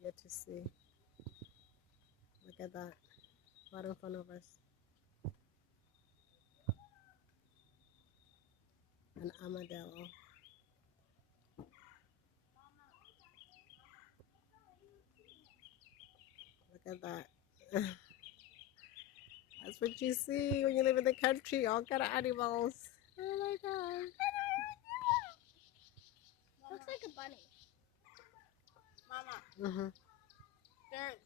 You get to see. Look at that. Right in front of us. An armadillo. Look at that. That's what you see when you live in the country. All kind of animals. Oh my god. Looks like a bunny. Mama. Mm-hmm.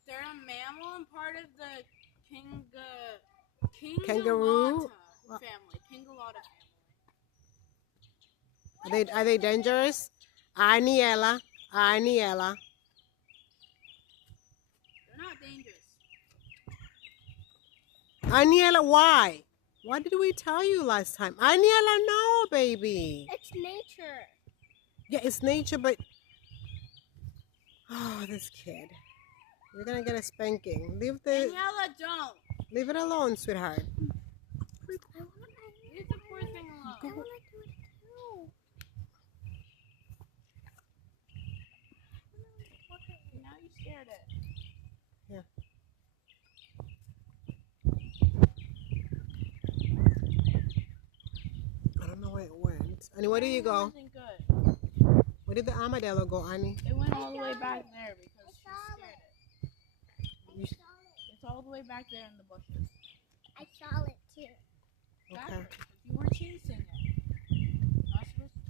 They're a mammal and part of the Kangaroo? family. Kingulata family. Are they dangerous? Aniela. Aniela. They're not dangerous. Aniela, why? What did we tell you last time? Aniela, no, baby. It's nature. Yeah, it's nature, but... Oh, this kid. You're gonna get a spanking. Daniela, don't. Leave it alone, sweetheart. Leave the poor thing alone. I want to do it too. Now you scared it. Yeah. I don't know where it went. Annie, where did you go? Wasn't good. Where did the armadillo go, Annie? It went all the way back there because she scared it. I saw it. It's all the way back there in the bushes. I saw it too. Okay. Backwards, because you were chasing it.